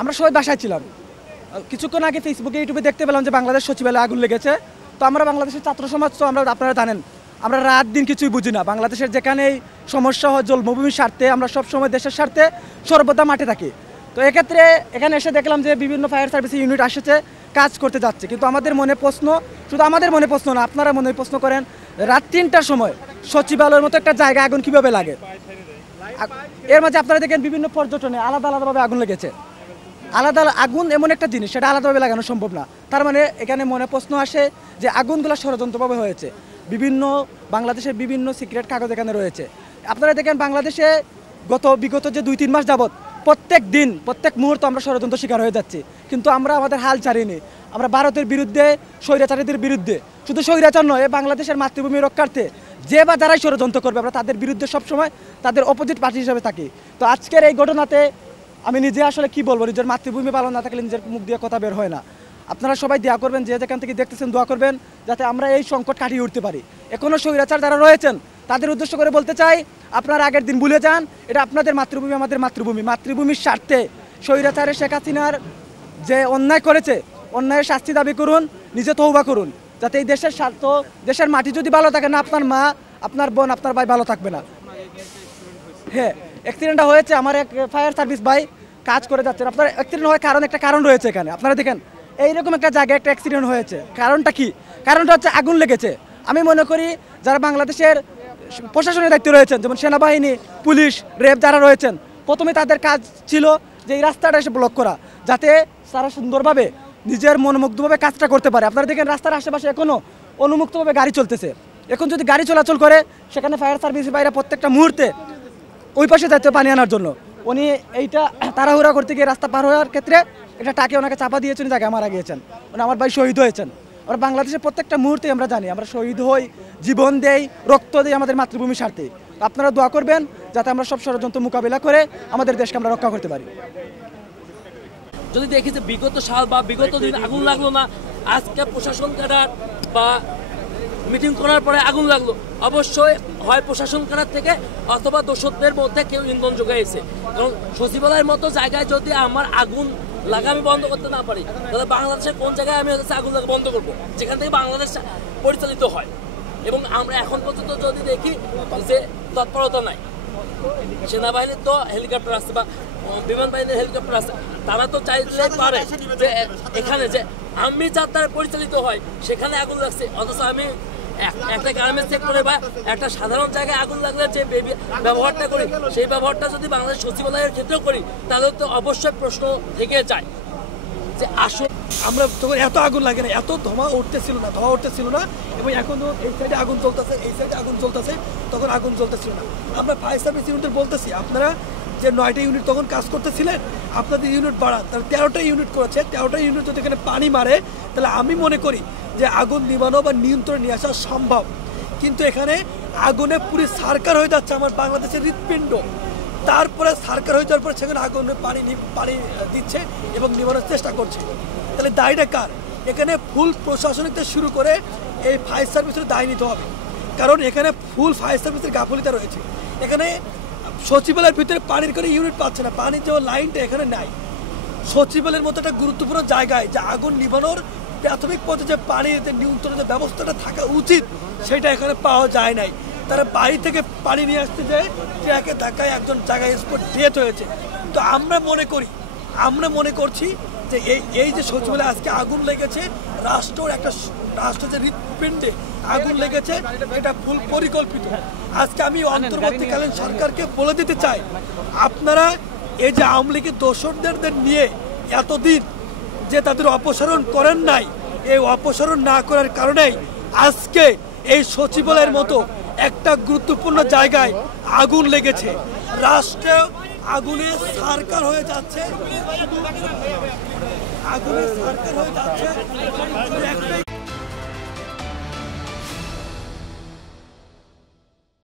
আমরা সবাই বাসায় ছিলাম। কিছুক্ষণ আগে ফেসবুকে ইউটিউবে দেখতে পেলাম যে বাংলাদেশ সচিবালয়ে আগুন লেগেছে। তো আমরা বাংলাদেশের ছাত্র সমাজ, তো আমরা আপনারা জানেন আমরা রাত দিন কিছুই বুঝি না। বাংলাদেশের যেখানেই সমস্যা হয় জন্মভূমির স্বার্থে আমরা সবসময় দেশের স্বার্থে সর্বদা মাঠে থাকি। তো এক্ষেত্রে এখানে এসে দেখলাম যে বিভিন্ন ফায়ার সার্ভিসের ইউনিট আসছে, কাজ করতে যাচ্ছে। কিন্তু আমাদের মনে প্রশ্ন, শুধু আমাদের মনে প্রশ্ন না, আপনারা মনে প্রশ্ন করেন রাত 3টার সময় সচিবালয়ের মতো একটা জায়গায় আগুন কীভাবে লাগে। এর মাঝে আপনারা দেখেন বিভিন্ন পর্যটনে আলাদা আলাদাভাবে আগুন লেগেছে। আলাদা আগুন এমন একটা জিনিস, সেটা আলাদাভাবে লাগানো সম্ভব না। তার মানে এখানে মনে প্রশ্ন আসে যে আগুনগুলো ষড়যন্ত্রভাবে হয়েছে। বিভিন্ন বাংলাদেশের বিভিন্ন সিক্রেট কাগজ এখানে রয়েছে। আপনারা দেখেন বাংলাদেশে বিগত যে 2-3 মাস যাবৎ প্রত্যেক দিন প্রত্যেক মুহূর্ত আমরা ষড়যন্ত্র শিকার হয়ে যাচ্ছি। কিন্তু আমরা আমাদের হাল ছাড়িনি। আমরা ভারতের বিরুদ্ধে, স্বৈরাচারীদের বিরুদ্ধে, শুধু স্বৈরাচার নয়, বাংলাদেশের মাতৃভূমি রক্ষার্থে যে বা যারাই ষড়যন্ত্র করবে আমরা তাদের বিরুদ্ধে সবসময় তাদের অপোজিট পার্টি হিসেবে থাকি। তো আজকের এই ঘটনাতে আমি নিজে আসলে কি বলবো, নিজের মাতৃভূমি ভালো না থাকলে নিজের মুখ দিয়ে কথা বের হয় না। আপনারা সবাই দোয়া করবেন, যে যেখান থেকে দেখতেছেন দোয়া করবেন যাতে আমরা এই সংকট কাটিয়ে উঠতে পারি। এখনও স্বৈরাচার যারা রয়েছেন তাদের উদ্দেশ্য করে বলতে চাই, আপনারা আগের দিন ভুলে যান, এটা আপনাদের মাতৃভূমি, আমাদের মাতৃভূমি। মাতৃভূমির স্বার্থে স্বৈরাচারের শেখ হাসিনার যে অন্যায় করেছে, অন্যায়ের শাস্তি দাবি করুন, নিজে তওবা করুন, যাতে এই দেশের স্বার্থ, দেশের মাটি যদি ভালো থাকে না, আপনার মা, আপনার বোন, আপনার ভাই ভালো থাকবে না। হ্যাঁ, অ্যাক্সিডেন্টটা হয়েছে, আমার এক ফায়ার সার্ভিস ভাই কাজ করে যাচ্ছেন। আপনার অ্যাক্সিডেন্ট হওয়ার একটা কারণ রয়েছে এখানে। আপনারা দেখেন এইরকম একটা জায়গায় একটা অ্যাক্সিডেন্ট হয়েছে, কারণটা কি? কারণটা হচ্ছে আগুন লেগেছে। আমি মনে করি যারা বাংলাদেশের প্রশাসনের দায়িত্বে রয়েছেন, যেমন সেনাবাহিনী, পুলিশ, র্যাব যারা রয়েছেন, প্রথমে তাদের কাজ ছিল যে এই রাস্তাটা এসে ব্লক করা, যাতে তারা সুন্দরভাবে নিজের মনোমুগ্ধভাবে কাজটা করতে পারে। আপনারা দেখেন রাস্তার আশেপাশে এখনও অনুমুক্তভাবে গাড়ি চলতেছে। এখন যদি গাড়ি চলাচল করে, সেখানে ফায়ার সার্ভিসের বাইরে প্রত্যেকটা মুহূর্তে ওই পাশে যাচ্ছে পানি আনার জন্য। উনি এইটা তাড়াহুড়া করতে গিয়ে রাস্তা পার হওয়ার ক্ষেত্রে এটা টাকে ওনাকে চাপা দিয়েছেন, জায়গায় মারা গিয়েছেন। মানে আমার ভাই শহীদ হয়েছেন। আমরা বাংলাদেশের প্রত্যেকটা মুহূর্তে আমরা জানি আমরা শহীদ হই, জীবন দেই, রক্ত দেই আমাদের মাতৃভূমির স্বার্থে। আপনারা দোয়া করবেন যাতে আমরা সব ষড়যন্ত্র মোকাবিলা করে আমাদের দেশকে আমরা রক্ষা করতে পারি। যদি দেখি যে বিগত সাল বা বিগত দিন আগুন লাগলো না, আজকে প্রশাসন ক্যাডার বা মিটিং করার পরে আগুন লাগলো, অবশ্যই হয় প্রশাসন ক্যাডার থেকে অথবা দোষকদের মধ্যে কেউ ইন্ধন যোগাইছে। কারণ সচিবালয়ের মতো জায়গায় যদি আমার আগুন লাগা আমি বন্ধ করতে না পারি, তাহলে বাংলাদেশের কোন জায়গায় আমি হচ্ছে আগুন লাগা বন্ধ করবো, যেখান থেকে বাংলাদেশ পরিচালিত হয়। এবং আমরা এখন পর্যন্ত যদি দেখি যে তৎপরতা নাই, সেনাবাহিনীর তো হেলিকপ্টার আছে বা বিমান বাহিনীর হেলিকপ্টার আছে, তারা তো চাইলে পারে যে এখানে যে আমি যাত্রায় পরিচালিত হয় সেখানে আগুন লাগছে, অথচ আমি একটা গার্মেন্টস সেক্টরে বা একটা সাধারণ জায়গায় আগুন লাগলে যে ব্যবহারটা করি, সেই ব্যবহারটা যদি বাংলাদেশ সচিবালয়ের ক্ষেত্রেও করি, তাহলে তো অবশ্যই প্রশ্ন থেকে যায় যে আসলে আমরা তখন এত আগুন লাগে না, এত ধোঁয়া উঠতেছিল না, এবং এখনও এই সাইডে আগুন জ্বলতেছে, এই সাইডে আগুন জ্বলতেছে, তখন আগুন জ্বলতেছিল না। আমরা ফায়ার সার্ভিস ইউনিটের বলতেছি, আপনারা যে 9টা ইউনিট তখন কাজ করতেছিলেন, আপনাদের ইউনিট বাড়া, তারা 13টা ইউনিট করেছে। 13টা ইউনিট যদি এখানে পানি মারে, তাহলে আমি মনে করি যে আগুন নিবানো বা নিয়ন্ত্রণে নিয়ে আসা সম্ভব। কিন্তু এখানে আগুনে পুরো সার্কার হয়ে যাচ্ছে আমার বাংলাদেশের হৃৎপিণ্ড। তারপরে সার্কার হয়ে যাওয়ার পরে সেখানে আগুনে পানি দিচ্ছে এবং নিবানোর চেষ্টা করছে। তাহলে দায়টা কার? এখানে ফুল প্রশাসনিক থেকে শুরু করে এই ফায়ার সার্ভিসের দায় নিতে হবে, কারণ এখানে ফুল ফায়ার সার্ভিসের গাফলিতা রয়েছে। এখানে সচিবালয়ের ভিতরে পানির কোনো ইউনিট পাচ্ছে না, পানির যে লাইনটা এখানে নাই। সচিবালয়ের মতো একটা গুরুত্বপূর্ণ জায়গায় যে আগুন নিবানোর প্রাথমিক পথে যে পানির যে নিয়ন্ত্রণের যে ব্যবস্থাটা থাকা উচিত, সেটা এখানে পাওয়া যায় নাই। তারা বাড়ি থেকে পানি নিয়ে আসতে যায়, ট্রাকে ধাক্কায় একজন জায়গায় স্পট ডেথ হয়েছে। তো আমরা মনে করছি যে এই যে সচিবালয়ে আজকে আগুন লেগেছে, রাষ্ট্র যে হৃৎপিণ্ডে আগুন লেগেছে, এটা ফুল পরিকল্পিত। আজকে আমি অন্তর্বর্তীকালীন সরকারকে বলে দিতে চাই, আপনারা এই যে আওয়ামী লীগের দোসরদের নিয়ে এতদিন যে তাদের অপসারণ করেন নাই, এই অপসারণ না করার কারণেই আজকে এই সচিবালয়ের মতো একটা গুরুত্বপূর্ণ জায়গায় আগুন লেগেছে। রাষ্ট্র আগুনে সার্কার হয়ে যাচ্ছে, একটাই